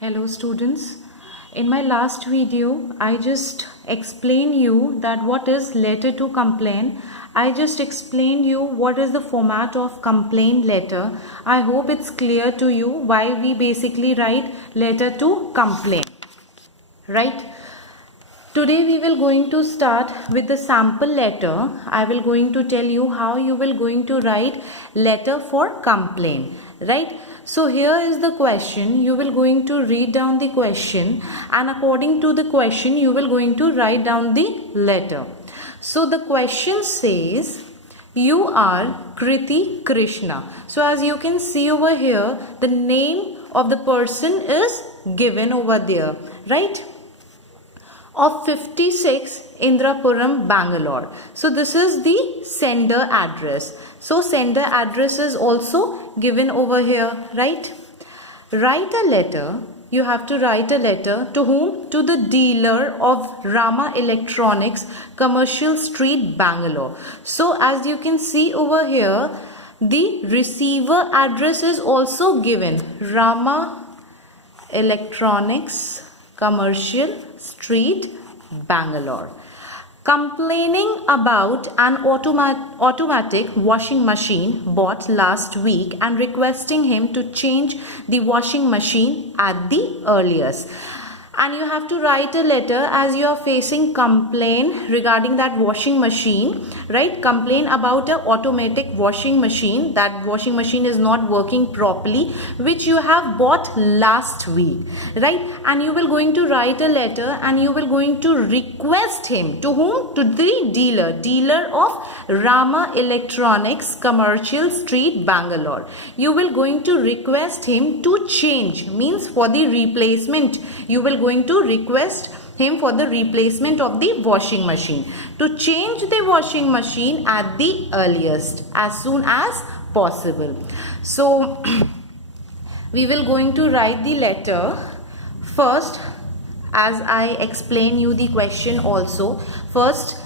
Hello students. In my last video, I just explained you that what is letter to complain. I just explained you what is the format of complaint letter. I hope it's clear to you why we basically write letter to complain. Right? Today we will going to start with the sample letter. I will going to tell you how you will going to write letter for complaint. Right? So here is the question. You will going to read down the question, and according to the question you will going to write down the letter. So the question says, you are Kriti Krishna. So as you can see over here, the name of the person is given over there, right? Of 56 Indrapuram, Bangalore. So this is the sender address. So sender address is also given over here, right? Write a letter. You have to write a letter to whom? To the dealer of Rama Electronics, Commercial Street, Bangalore. So as you can see over here, the receiver address is also given. Rama Electronics, Commercial Street, Bangalore. Complaining about an automatic washing machine bought last week and requesting him to change the washing machine at the earliest. And you have to write a letter as you are facing complaint regarding that washing machine, right? Complain about an automatic washing machine. That washing machine is not working properly, which you have bought last week, right? And you will going to write a letter and you will going to request him to whom? To the dealer of Rama Electronics, Commercial Street, Bangalore. You will going to request him to change, means for the replacement. You will going to request him for the replacement of the washing machine, to change the washing machine at the earliest, as soon as possible. So we will going to write the letter first, as I explain you the question also. First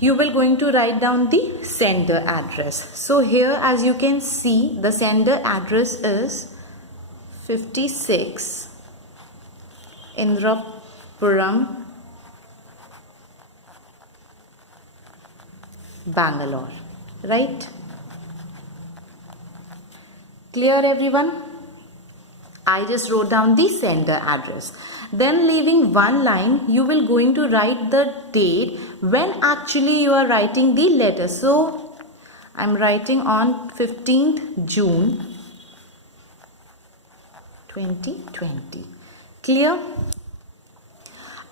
you will going to write down the sender address. So here as you can see, the sender address is 56 Indrapuram, Bangalore, right? Clear everyone? I just wrote down the sender address. Then leaving one line, you will going to write the date when actually you are writing the letter. So I'm writing on 15th June 2020. Clear?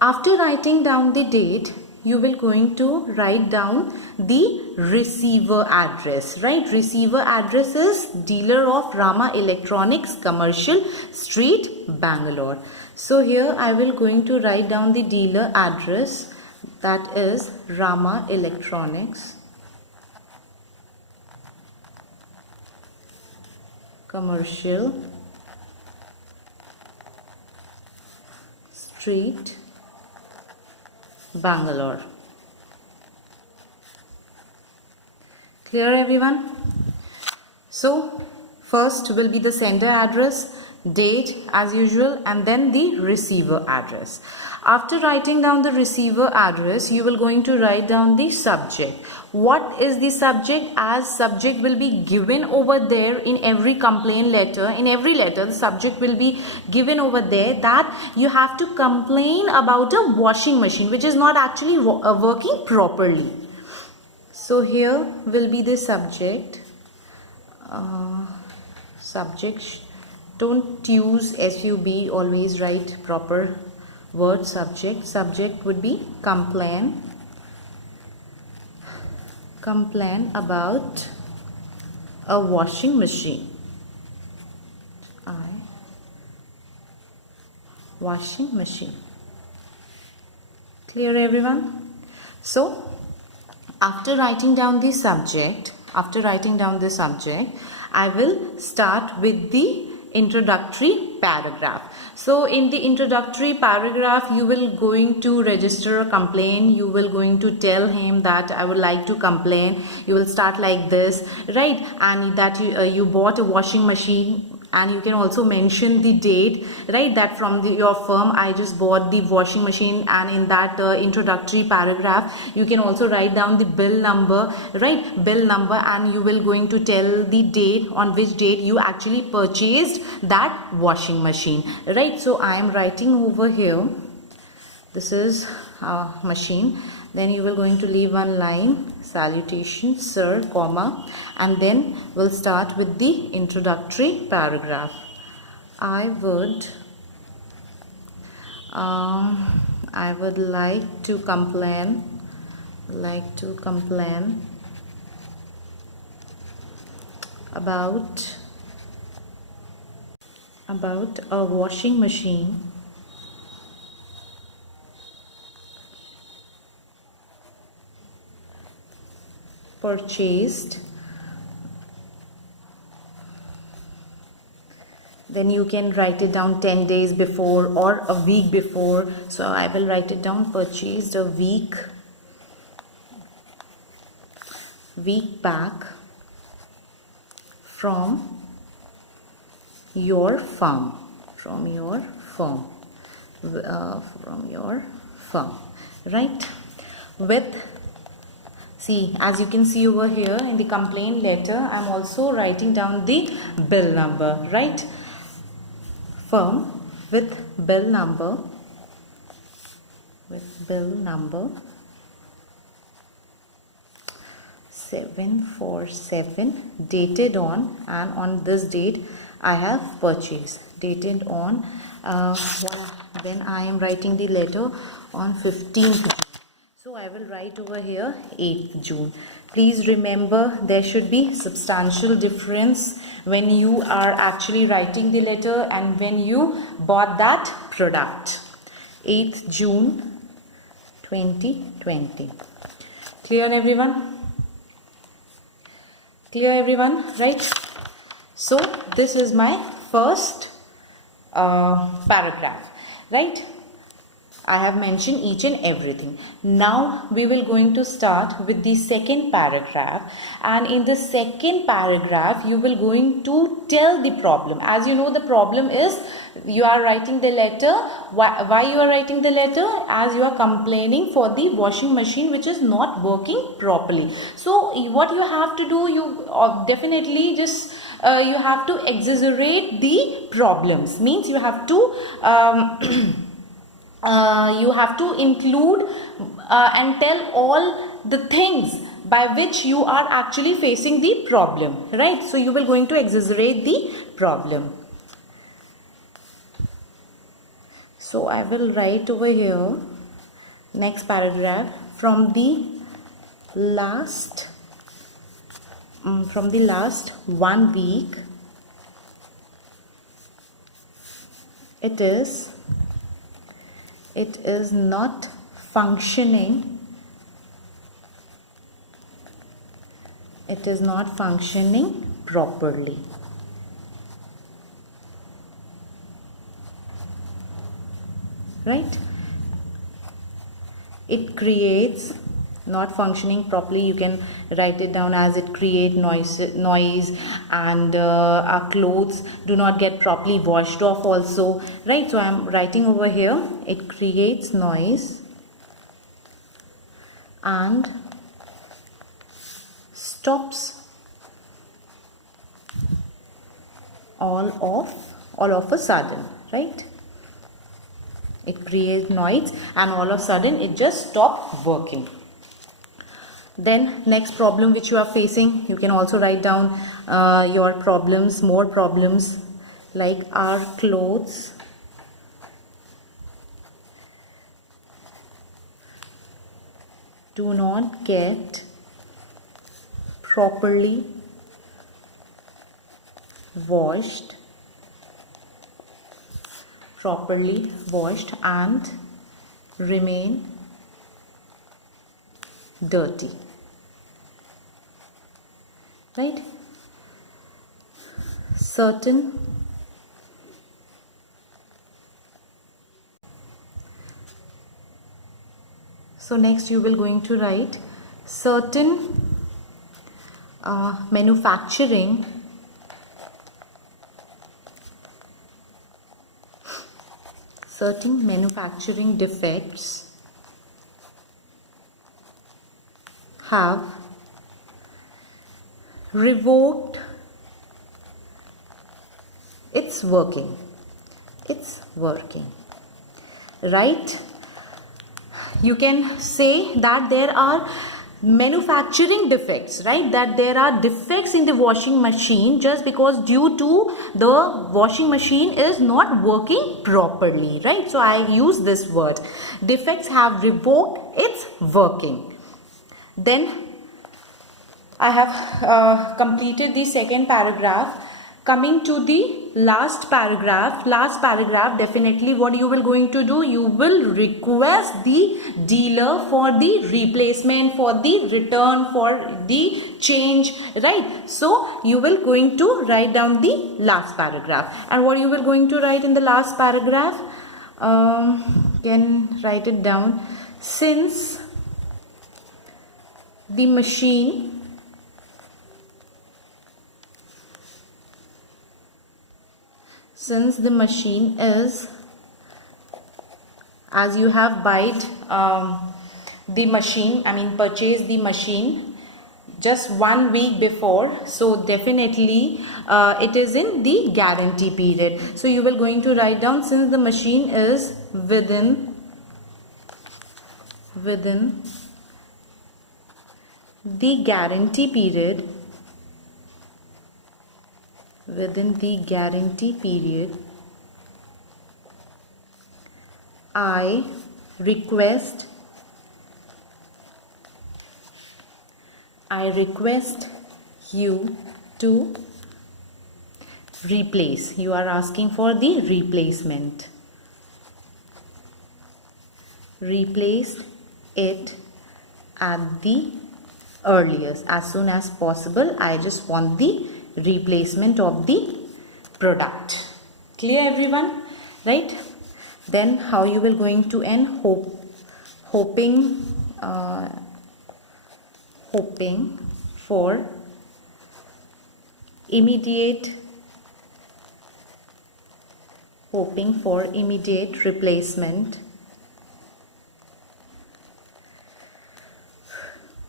After writing down the date, you will going to write down the receiver address, right? Receiver address is dealer of Rama Electronics, Commercial Street, Bangalore. So here I will going to write down the dealer address, that is Rama Electronics, Commercial Street, Bangalore. Clear everyone? So first will be the sender address, date as usual, and then the receiver address. After writing down the receiver address, you will going to write down the subject. What is the subject? As subject will be given over there in every complaint letter. In every letter, the subject will be given over there that you have to complain about a washing machine which is not actually working properly. So here will be the subject. Subject. Don't use SUB. Always write proper word subject. Subject would be complain about a washing machine. Washing machine. Clear everyone? So after writing down the subject, I will start with the introductory paragraph. So in the introductory paragraph, you will going to register a complaint. You will going to tell him that I would like to complain. You will start like this, right? And that you bought a washing machine and you can also mention the date, right, that from your firm I just bought the washing machine, and in that introductory paragraph you can also write down the bill number, right, bill number, and you will going to tell the date on which date you actually purchased that washing machine, right. So I am writing over here, this is our machine. Then you will going to leave one line, salutation sir, comma, and then we'll start with the introductory paragraph. I would like to complain about a washing machine purchased. Then you can write it down 10 days before or a week before. So I will write it down, purchased a week back from your firm, right, with, see, as you can see over here in the complaint letter, I'm also writing down the bill number, right, firm with bill number 747, dated on, and on this date I have purchased, dated on when I am writing the letter on 15th June. So I will write over here 8th June. Please remember, there should be substantial difference when you are actually writing the letter and when you bought that product. 8th June 2020. Clear everyone? Clear everyone, right? So this is my first paragraph, right? I have mentioned each and everything. Now we will going to start with the second paragraph, and in the second paragraph you will going to tell the problem. As you know, the problem is you are writing the letter. Why you are writing the letter? As you are complaining for the washing machine which is not working properly. So what you have to do, you definitely just you have to exaggerate the problems. Means you have to you have to include and tell all the things by which you are actually facing the problem, right? So you will going to exaggerate the problem. So I will write over here, next paragraph, from the last 1 week it is not functioning. It is not functioning properly. Right? It creates, not functioning properly, you can write it down as it create noise, and our clothes do not get properly washed off also, right? So I am writing over here, it creates noise and stops all of a sudden, right? It creates noise and all of a sudden it just stopped working. Then next problem which you are facing, you can also write down your problems, more problems, like our clothes do not get properly washed and remain dirty, right? Certain so next you will going to write certain manufacturing certain manufacturing defects have revoked its working. Right? You can say that there are manufacturing defects, right? That there are defects in the washing machine just because due to the washing machine is not working properly, right? So I use this word. Defects have revoked its working. Then I have completed the second paragraph. Coming to the last paragraph, definitely what you will going to do, you will request the dealer for the replacement, for the return, for the change, right? So you will going to write down the last paragraph. And what you will going to write in the last paragraph, can write it down. Since the machine is, as you have bought the machine, purchased the machine just 1 week before, so definitely it is in the guarantee period. So you will going to write down, since the machine is within the guarantee period, I request you to replace. You are asking for the replacement. Replace it at the earliest, as soon as possible. I just want the replacement of the product. Clear everyone, right? Then how you will going to end? Hoping for immediate replacement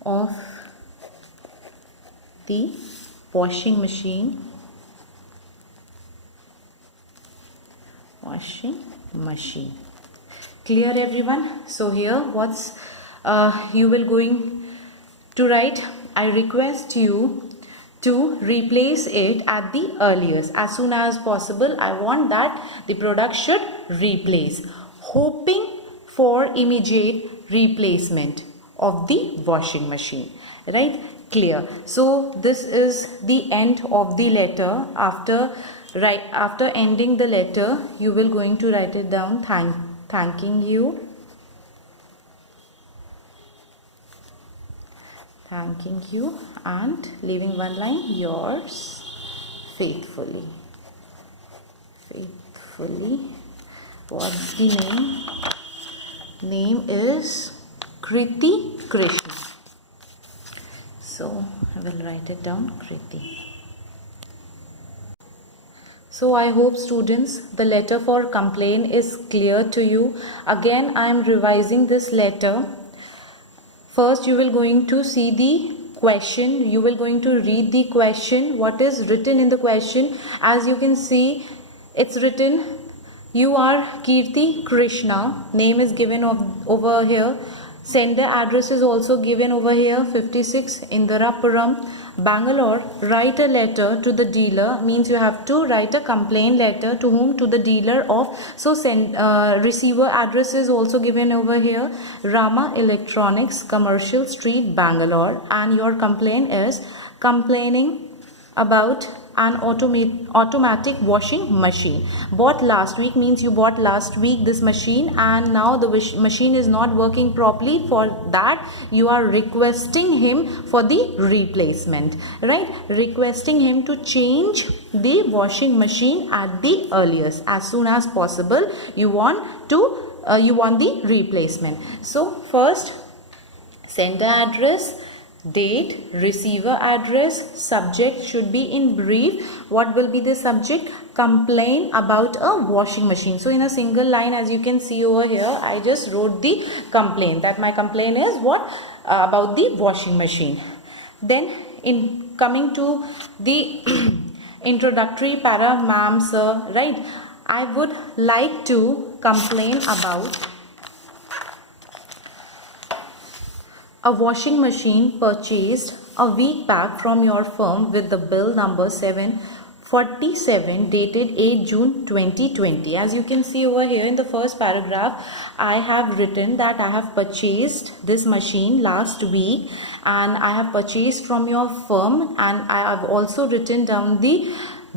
of the washing machine. Clear everyone? So here what's you will going to write, I request you to replace it at the earliest, as soon as possible. I want that the product should replace. Hoping for immediate replacement of the washing machine, right? Clear. So this is the end of the letter. After ending the letter, you will going to write it down, thanking you and leaving one line, yours faithfully. What's the name? Name is Kriti Krishna. So I will write it down, Kriti. So I hope students, the letter for complaint is clear to you. Again, I am revising this letter. First, you will going to see the question. You will going to read the question. What is written in the question? As you can see, it's written, you are Kirti Krishna. Name is given over here. Sender address is also given over here, 56 Indirapuram, Bangalore. Write a letter to the dealer, means you have to write a complaint letter to whom? To the dealer of. So receiver address is also given over here, Rama Electronics, Commercial Street, Bangalore. And your complaint is complaining about an automatic washing machine. Bought last week, means you bought last week this machine and now the machine is not working properly. For that you are requesting him for the replacement, right? Requesting him to change the washing machine at the earliest, as soon as possible. You want the replacement. So first, sender address, date, receiver address, subject should be in brief. What will be the subject? Complain about a washing machine. So in a single line, as you can see over here, I just wrote the complaint, that my complaint is what? About the washing machine. Then in coming to the introductory para, ma'am, sir, right? I would like to complain about a washing machine purchased a week back from your firm with the bill number 747 dated 8 June 2020. As you can see over here in the first paragraph, I have written that I have purchased this machine last week and I have purchased from your firm, and I have also written down the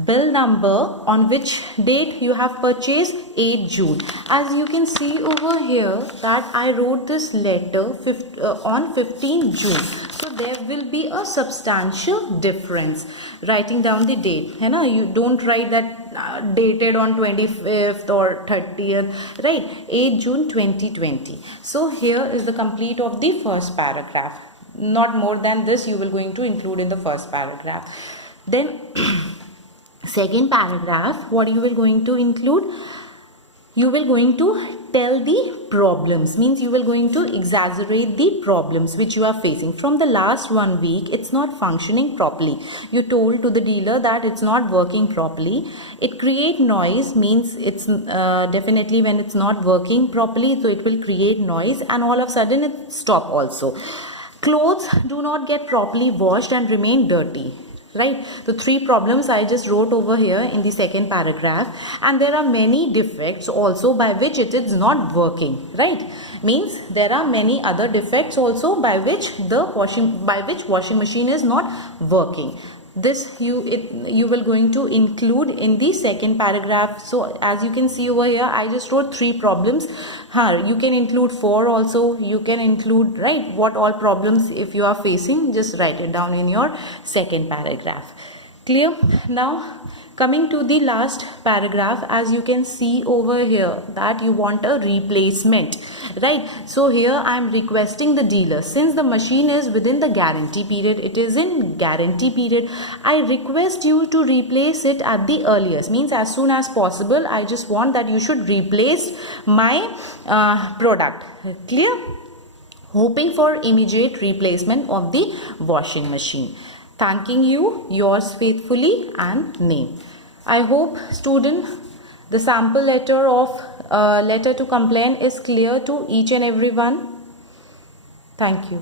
bill number on which date you have purchased, 8 June. As you can see over here that I wrote this letter on 15 June. So there will be a substantial difference writing down the date. You don't write that dated on 25th or 30th, right? 8 June 2020. So here is the complete of the first paragraph. Not more than this you will going to include in the first paragraph. Then second paragraph, what you will going to include? You will going to tell the problems, means you will going to exaggerate the problems which you are facing. From the last 1 week, it's not functioning properly. You told to the dealer that it's not working properly. It create noise, means it's definitely when it's not working properly, so it will create noise, and all of a sudden it stop also. Clothes do not get properly washed and remain dirty. Right, the 3 problems I just wrote over here in the second paragraph, and there are many defects also by which it is not working. Right, means there are many other defects also by which washing machine is not working. This you will going to include in the second paragraph. So as you can see over here, I just wrote 3 problems. You can include 4 also. You can include, right, what all problems if you are facing, just write it down in your second paragraph. Clear? Now coming to the last paragraph, as you can see over here that you want a replacement, right? So here I am requesting the dealer, since the machine is within the guarantee period, it is in guarantee period, I request you to replace it at the earliest, means as soon as possible. I just want that you should replace my product. Clear? Hoping for immediate replacement of the washing machine. Thanking you, yours faithfully, and name. I hope, student, the sample letter of letter to complain is clear to each and everyone. Thank you.